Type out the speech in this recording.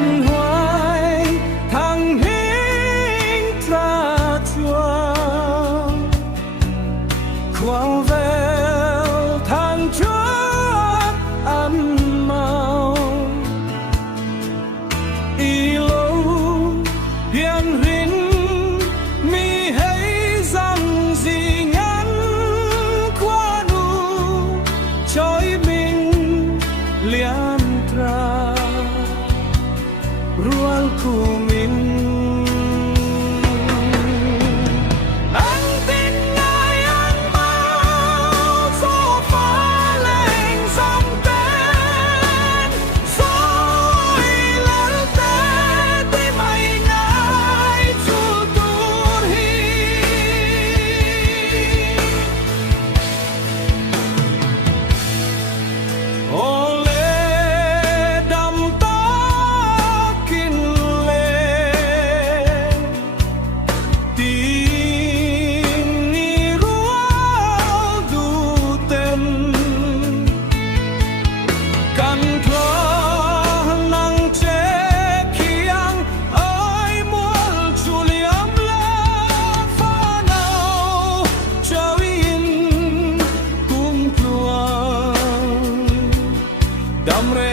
văn hoài thằng hình tra chua khoang vèo thằng chúa ăn màu y lâu hiền hình mi hay rằng gì ngắn qua nu chói mình lian tra rual kumin anh tin ngài anh bao gió phá lên dòng tên rồi lớn té tới mày ngài chu tu hi Damre